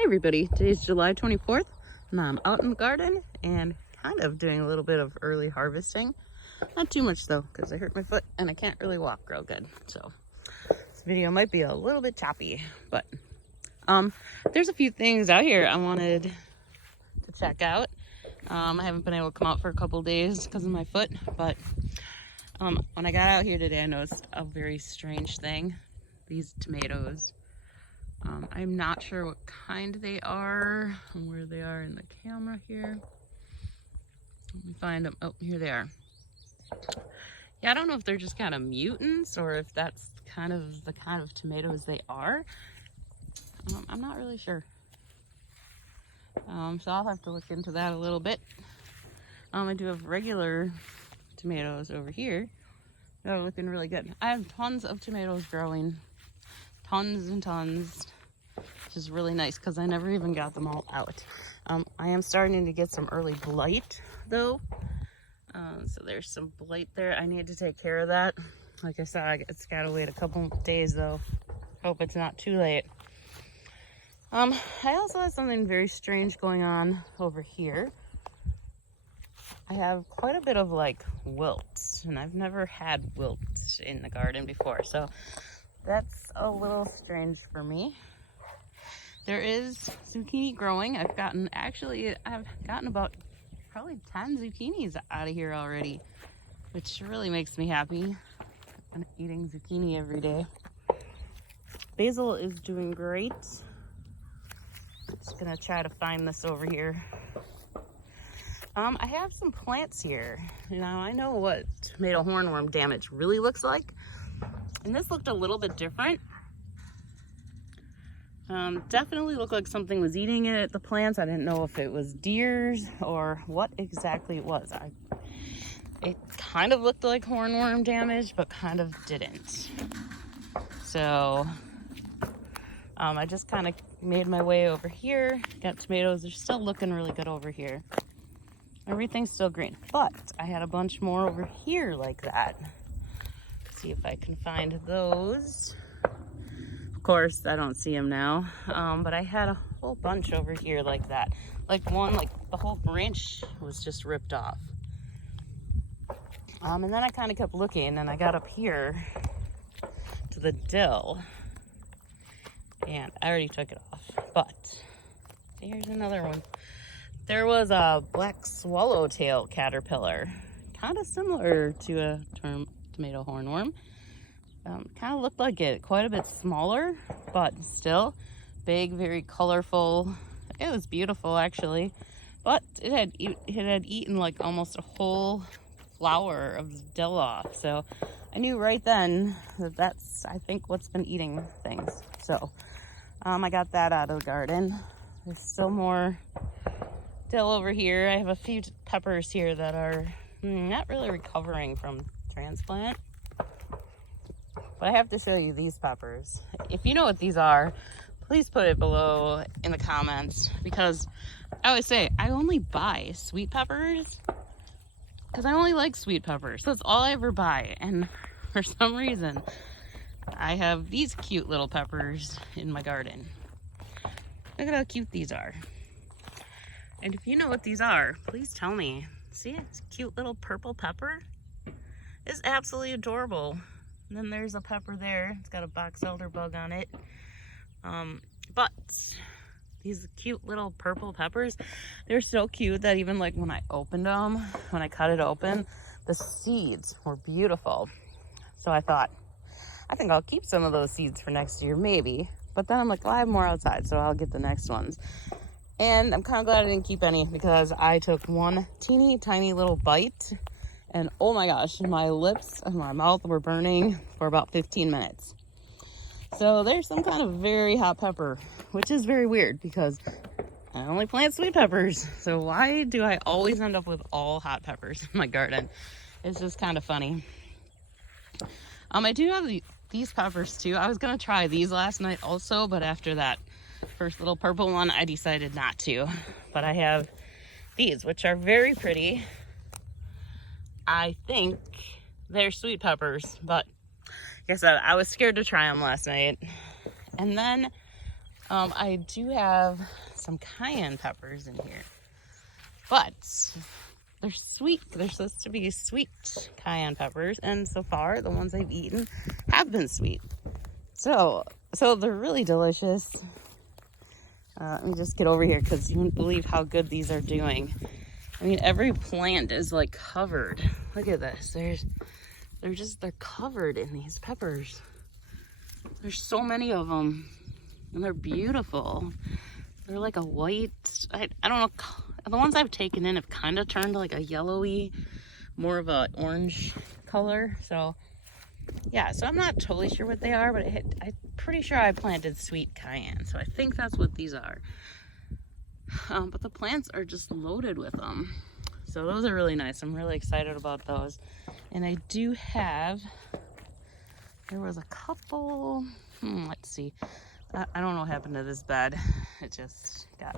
Hi everybody, today's July 24th and I'm out in the garden and kind of doing a little bit of early harvesting. Not too much though, because I hurt my foot and I can't really walk real good. So this video might be a little bit choppy, but there's a few things out here I wanted to check out. I haven't been able to come out for a couple days because of my foot, but when I got out here today, I noticed a very strange thing. These tomatoes. I'm not sure what kind they are and where they are in the camera here. Let me find them. Oh, here they are. Yeah, I don't know if they're just kind of mutants or if that's kind of the kind of tomatoes they are. I'm not really sure. So I'll have to look into that a little bit. I do have regular tomatoes over here. They're looking really good. I have tons of tomatoes growing. Tons and tons, which is really nice because I never even got them all out. I am starting to get some early blight though. So there's some blight there. I need to take care of that. Like I said, it's got to wait a couple days though. Hope it's not too late. I also have something very strange going on over here. I have quite a bit of like wilts, and I've never had wilts in the garden before. So that's a little strange for me. There is zucchini growing. I've gotten about probably 10 zucchinis out of here already, which really makes me happy. I'm eating zucchini every day. Basil is doing great. Just gonna try to find this over here. I have some plants here. Now I know what tomato hornworm damage really looks like. And this looked a little bit different. Definitely looked like something was eating it, the plants. I didn't know if it was deers or what exactly it was. It kind of looked like hornworm damage, but kind of didn't. So I just kind of made my way over here. Got tomatoes. They're still looking really good over here. Everything's still green, but I had a bunch more over here like that. See if I can find those. Of course, I don't see them now, but I had a whole bunch over here like that. Like the whole branch was just ripped off. And then I kind of kept looking, and I got up here to the dill, and I already took it off, but here's another one. There was a black swallowtail caterpillar, kind of similar to a tomato hornworm. Kind of looked like it, quite a bit smaller, but still big, very colorful. It was beautiful actually, but it had eaten like almost a whole flower of dill off. So I knew right then that that's, I think, what's been eating things. So I got that out of the garden. There's still more dill over here. I have a few peppers here that are not really recovering from transplant. But I have to show you these peppers. If you know what these are, please put it below in the comments, because I always say I only buy sweet peppers because I only like sweet peppers. That's all I ever buy. And for some reason, I have these cute little peppers in my garden. Look at how cute these are. And if you know what these are, please tell me. See, it's a cute little purple pepper. It's absolutely adorable. And then there's a pepper there. It's got a box elder bug on it. But these cute little purple peppers, they're so cute that even like when I opened them, when I cut it open, the seeds were beautiful. So I thought, I think I'll keep some of those seeds for next year, maybe. But then I'm like, well, I have more outside, so I'll get the next ones. And I'm kind of glad I didn't keep any, because I took one teeny tiny little bite, and oh my gosh, my lips and my mouth were burning for about 15 minutes. So there's some kind of very hot pepper, which is very weird because I only plant sweet peppers. So why do I always end up with all hot peppers in my garden? It's just kind of funny. I do have these peppers too. I was gonna try these last night also, but after that first little purple one, I decided not to. But I have these, which are very pretty. I think they're sweet peppers, but like I said, I was scared to try them last night. And then I do have some cayenne peppers in here, but they're sweet. They're supposed to be sweet cayenne peppers, and so far the ones I've eaten have been sweet. So they're really delicious. Let me just get over here because you wouldn't believe how good these are doing. I mean, every plant is like covered. Look at this. They're covered in these peppers. There's so many of them, and they're beautiful. They're like a white, I don't know, the ones I've taken in have kind of turned like a yellowy, more of a orange color. So yeah, so I'm not totally sure what they are, but I'm pretty sure I planted sweet cayenne. So I think that's what these are. But the plants are just loaded with them. So those are really nice. I'm really excited about those. And I do have, there was a couple, let's see. I don't know what happened to this bed. It just got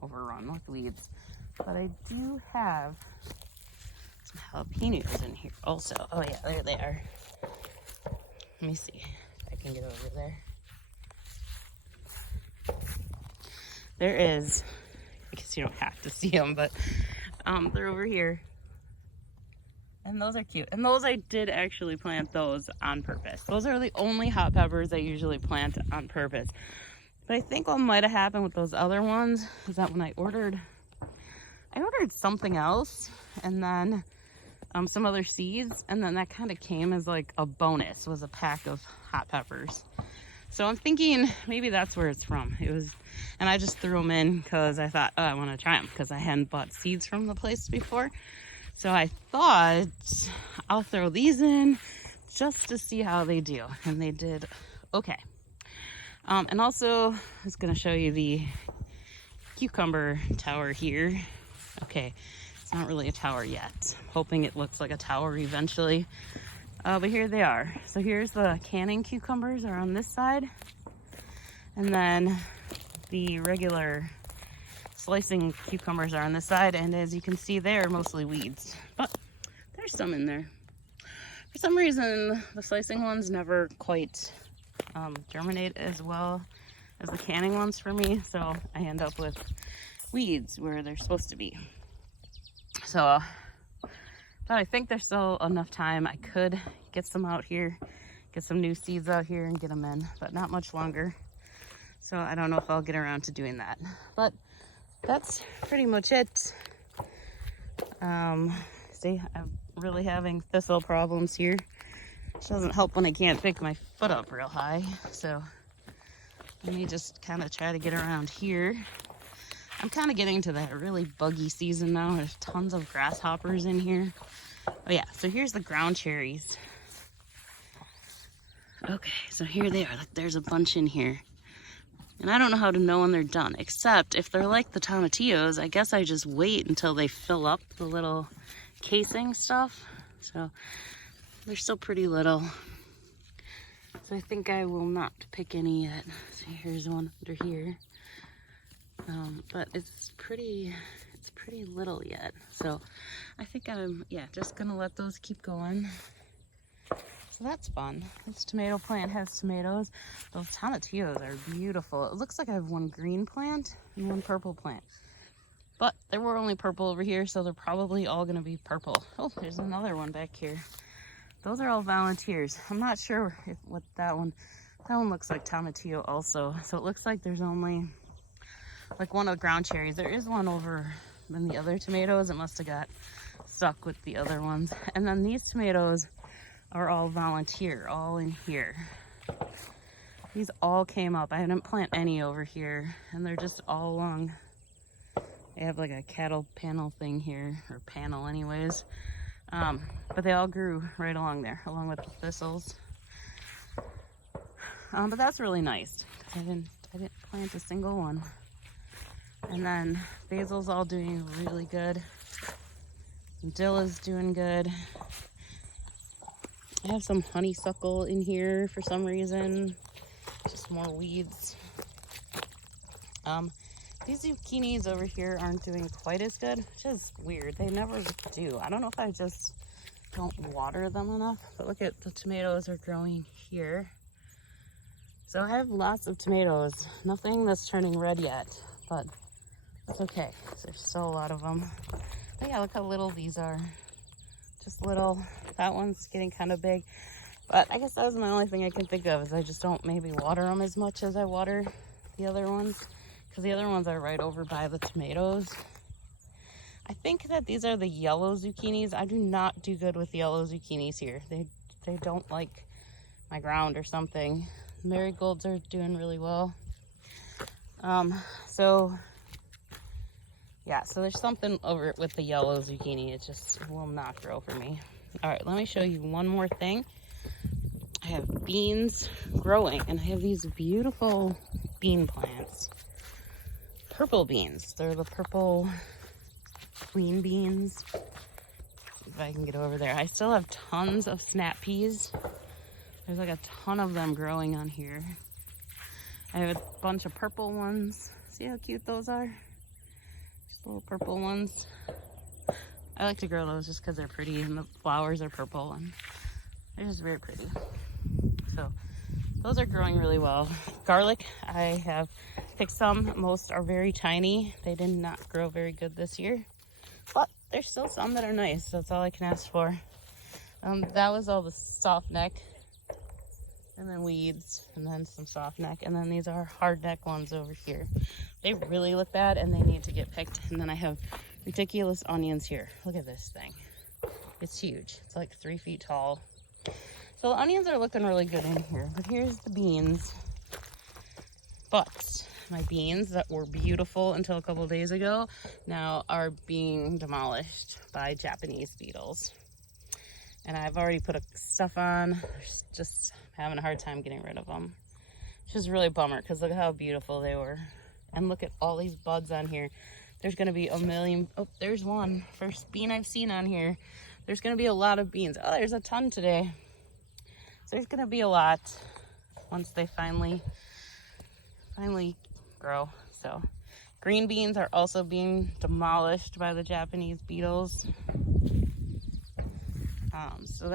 overrun with weeds. But I do have some jalapenos in here also. Oh yeah, there they are. Let me see if I can get over there. There is, I guess you don't have to see them, but they're over here. And those are cute. And those I did actually plant those on purpose. Those are the only hot peppers I usually plant on purpose. But I think what might have happened with those other ones is that when I ordered something else and then some other seeds, and then that kind of came as like a bonus, was a pack of hot peppers. So I'm thinking maybe that's where it's from. It was, and I just threw them in because I thought, oh, I want to try them because I hadn't bought seeds from the place before. So I thought I'll throw these in just to see how they do. And they did okay. And also I was going to show you the cucumber tower here. Okay, it's not really a tower yet. Hoping it looks like a tower eventually. But here they are. So here's the canning cucumbers are on this side. And then the regular slicing cucumbers are on this side, and as you can see, they're mostly weeds, but there's some in there. For some reason, the slicing ones never quite germinate as well as the canning ones for me, so I end up with weeds where they're supposed to be. So, but I think there's still enough time. I could get some out here, get some new seeds out here and get them in, but not much longer. So I don't know if I'll get around to doing that, but that's pretty much it. See, I'm really having thistle problems here, which doesn't help when I can't pick my foot up real high. So let me just kind of try to get around here. I'm kind of getting to that really buggy season now. There's tons of grasshoppers in here. Oh yeah, so here's the ground cherries. Okay, so here they are. Look, there's a bunch in here. And I don't know how to know when they're done, except if they're like the tomatillos, I guess I just wait until they fill up the little casing stuff. So they're still pretty little. So I think I will not pick any yet. So here's one under here. But it's pretty little yet. So I think I'm, just gonna let those keep going. So that's fun. This tomato plant has tomatoes. Those tomatillos are beautiful. It looks like I have one green plant and one purple plant. But there were only purple over here, so they're probably all gonna be purple. Oh, there's another one back here. Those are all volunteers. I'm not sure what that one looks like tomatillo also. So it looks like there's only like one of the ground cherries. There is one over in the other tomatoes. It must have got stuck with the other ones. And then these tomatoes are all volunteer, all in here. These all came up. I didn't plant any over here, and they're just all along. They have like a cattle panel thing here, or panel anyways. But they all grew right along there, along with the thistles. But that's really nice. I didn't plant a single one. And then basil's all doing really good. Dill is doing good. I have some honeysuckle in here for some reason. Just more weeds. These zucchinis over here aren't doing quite as good, which is weird. They never do. I don't know if I just don't water them enough. But look at the tomatoes are growing here. So I have lots of tomatoes. Nothing that's turning red yet, but that's okay. There's still a lot of them. But yeah, look how little these are. Just little. That one's getting kind of big. But I guess that was my only thing I can think of, is I just don't maybe water them as much as I water the other ones. Because the other ones are right over by the tomatoes. I think that these are the yellow zucchinis. I do not do good with yellow zucchinis here. They don't like my ground or something. Marigolds are doing really well. So there's something over with the yellow zucchini. It just will not grow for me. All right, let me show you one more thing. I have beans growing, and I have these beautiful bean plants. Purple beans. They're the purple queen beans. If I can get over there. I still have tons of snap peas. There's like a ton of them growing on here. I have a bunch of purple ones. See how cute those are? Just little purple ones. I like to grow those just because they're pretty and the flowers are purple and they're just very pretty. So those are growing really well. Garlic, I have picked some. Most are very tiny. They did not grow very good this year. But there's still some that are nice. That's all I can ask for. That was all the soft neck. And then weeds, and then some soft neck, and then these are hard neck ones over here. They really look bad and they need to get picked. And then I have ridiculous onions here. Look at this thing. It's huge. It's like 3 feet tall. So the onions are looking really good in here. But here's the beans. But my beans that were beautiful until a couple of days ago now are being demolished by Japanese beetles. And I've already put stuff on. Just having a hard time getting rid of them. Which is really a bummer because look how beautiful they were. And look at all these buds on here. There's going to be a million. Oh, there's one. First bean I've seen on here. There's going to be a lot of beans. Oh, there's a ton today. So there's going to be a lot once they finally grow. So green beans are also being demolished by the Japanese beetles. So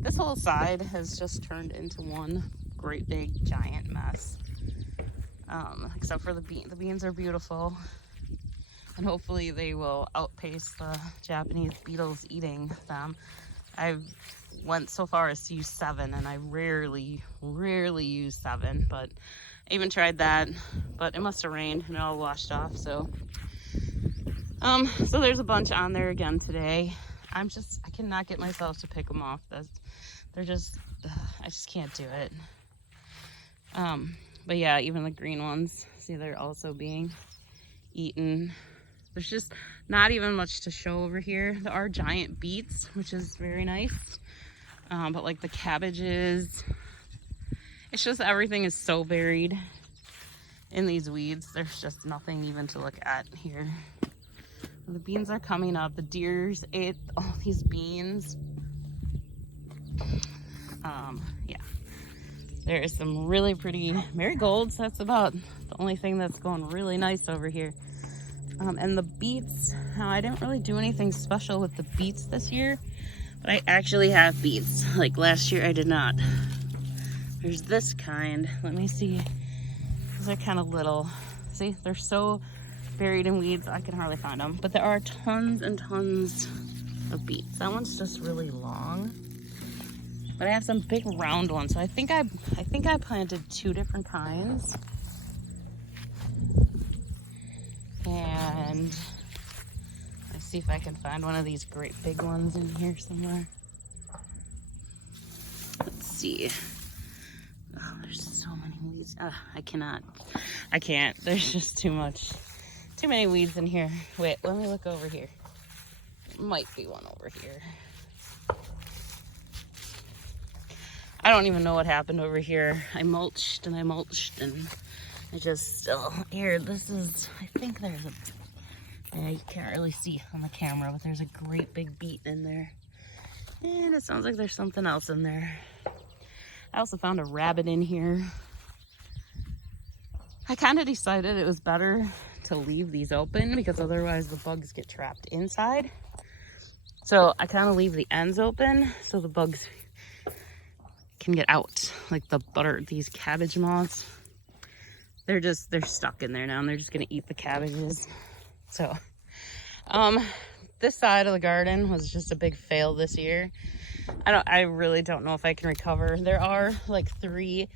this whole side has just turned into one great big giant mess. Except for the beans are beautiful, and hopefully they will outpace the Japanese beetles eating them. I've went so far as to use 7, and I rarely use 7, but I even tried that, but it must have rained and it all washed off. So there's a bunch on there again today. I cannot get myself to pick them off. I just can't do it. But yeah, even the green ones, see, they're also being eaten. There's just not even much to show over here. There are giant beets, which is very nice. But like the cabbages, it's just everything is so varied in these weeds. There's just nothing even to look at here. The beans are coming up. The deers ate all these beans. Yeah. There is some really pretty marigolds. That's about the only thing that's going really nice over here. And the beets, I didn't really do anything special with the beets this year, but I actually have beets. Like last year I did not. There's this kind. Let me see. These are kind of little. See, they're so buried in weeds, I can hardly find them. But there are tons and tons of beets. That one's just really long. But I have some big round ones. So I think I planted 2 different kinds. And let's see if I can find one of these great big ones in here somewhere. Let's see. Oh, there's so many weeds. I can't. There's just too many weeds in here. Wait, let me look over here. There might be one over here. I don't even know what happened over here. I mulched and I just still here. This is, I think there's yeah, you can't really see on the camera, but there's a great big beet in there. And it sounds like there's something else in there. I also found a rabbit in here. I kind of decided it was better to leave these open because otherwise the bugs get trapped inside. So I kind of leave the ends open so the bugs can get out. Like these cabbage moths. They're stuck in there now, and they're just gonna eat the cabbages. So, this side of the garden was just a big fail this year. I really don't know if I can recover. There are like 3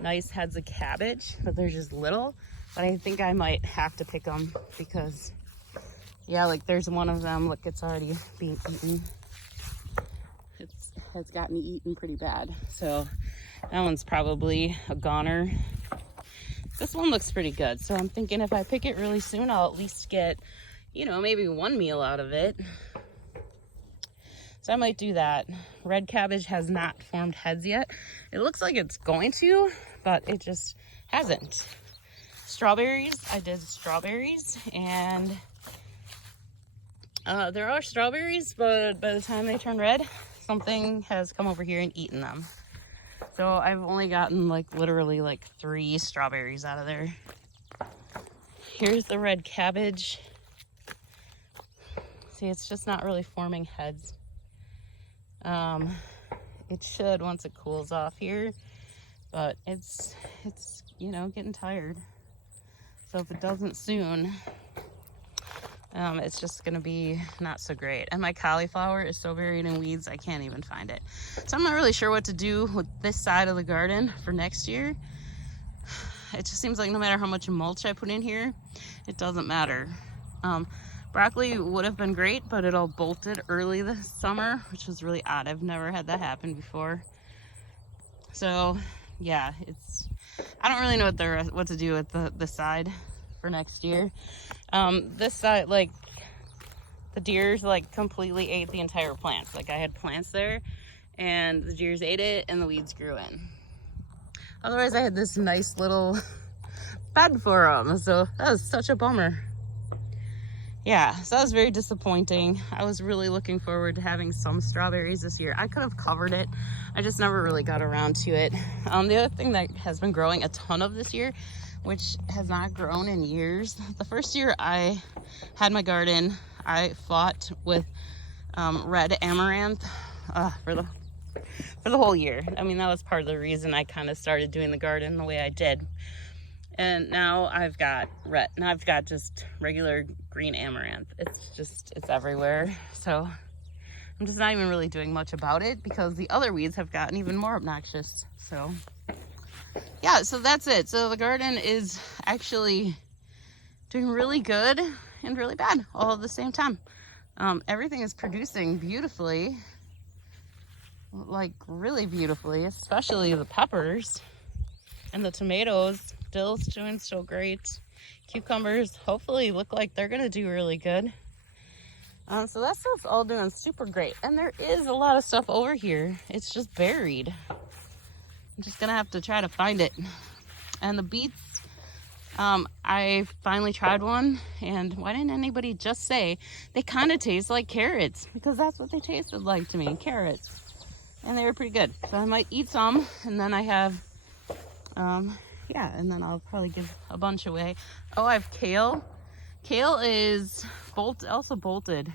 nice heads of cabbage, but they're just little. But I think I might have to pick them because, yeah, like there's one of them. Look, it's already being eaten. Has gotten eaten pretty bad. So that one's probably a goner. This one looks pretty good. So I'm thinking if I pick it really soon, I'll at least get, you know, maybe 1 meal out of it. So I might do that. Red cabbage has not formed heads yet. It looks like it's going to, but it just hasn't. Strawberries, I did strawberries, and there are strawberries, but by the time they turn red, something has come over here and eaten them. So I've only gotten like literally like 3 strawberries out of there. Here's the red cabbage. See, it's just not really forming heads. It should once it cools off here, but it's you know, getting tired. So if it doesn't soon, it's just gonna be not so great. And my cauliflower is so buried in weeds, I can't even find it. So I'm not really sure what to do with this side of the garden for next year. It just seems like no matter how much mulch I put in here, it doesn't matter. Broccoli would have been great, but it all bolted early this summer, which was really odd. I've never had that happen before. So yeah, I don't really know what to do with the side for next year. This side, like the deers like completely ate the entire plants. Like I had plants there and the deers ate it and the weeds grew in. Otherwise I had this nice little bed for them. So that was such a bummer. Yeah, so that was very disappointing. I was really looking forward to having some strawberries this year. I could have covered it. I just never really got around to it. The other thing that has been growing a ton of this year, which has not grown in years. The first year I had my garden, I fought with red amaranth for the whole year. I mean, that was part of the reason I kind of started doing the garden the way I did. And now I've got just regular green amaranth. It's everywhere. So I'm just not even really doing much about it because the other weeds have gotten even more obnoxious. So yeah, so that's it. So the garden is actually doing really good and really bad all at the same time. Everything is producing beautifully, like really beautifully, especially the peppers and the tomatoes. Dill's doing so great. Cucumbers hopefully look like they're gonna do really good. So that stuff's all doing super great. And there is a lot of stuff over here. It's just buried. I'm just gonna have to try to find it. And the beets, I finally tried one, and why didn't anybody just say they kind of taste like carrots? Because that's what they tasted like to me, carrots. And they were pretty good. So I might eat some, and then I have, yeah, and then I'll probably give a bunch away. Oh, I have kale. Kale is also bolted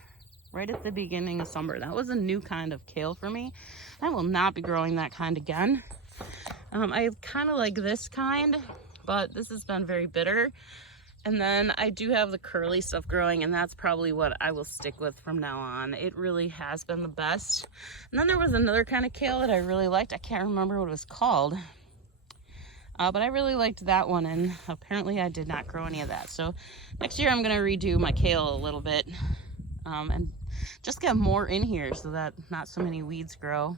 right at the beginning of summer. That was a new kind of kale for me. I will not be growing that kind again. I kind of like this kind, but this has been very bitter. And then I do have the curly stuff growing, and that's probably what I will stick with from now on. It really has been the best. And then there was another kind of kale that I really liked. I can't remember what it was called. But I really liked that one, and apparently I did not grow any of that. So next year I'm going to redo my kale a little bit and just get more in here so that not so many weeds grow.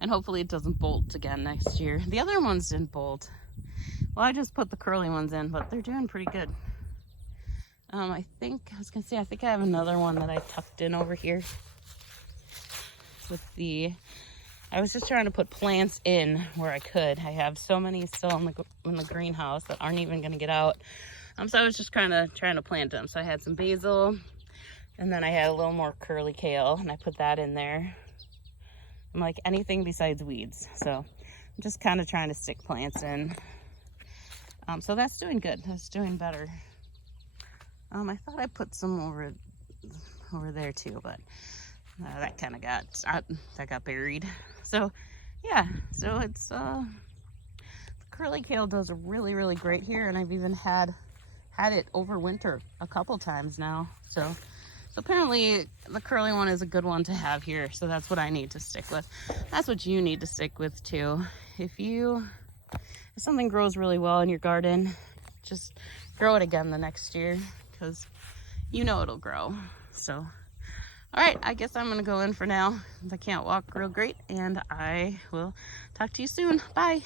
And hopefully it doesn't bolt again next year. The other ones didn't bolt. Well, I just put the curly ones in, but they're doing pretty good. I think I have another one that I tucked in over here I was just trying to put plants in where I could. I have so many still in the greenhouse that aren't even going to get out. So I was just trying to plant them. So I had some basil, and then I had a little more curly kale, and I put that in there. I'm like anything besides weeds. So I'm just kind of trying to stick plants in. So that's doing good. That's doing better. I thought I put some over there too, but that kind of got buried. So yeah, so it's curly kale does really, really great here, and I've even had it over winter a couple times now. So apparently the curly one is a good one to have here. So that's what I need to stick with. That's what you need to stick with too. If something grows really well in your garden, just grow it again the next year, because you know it'll grow. So all right, I guess I'm gonna go in for now. I can't walk real great, and I will talk to you soon. Bye.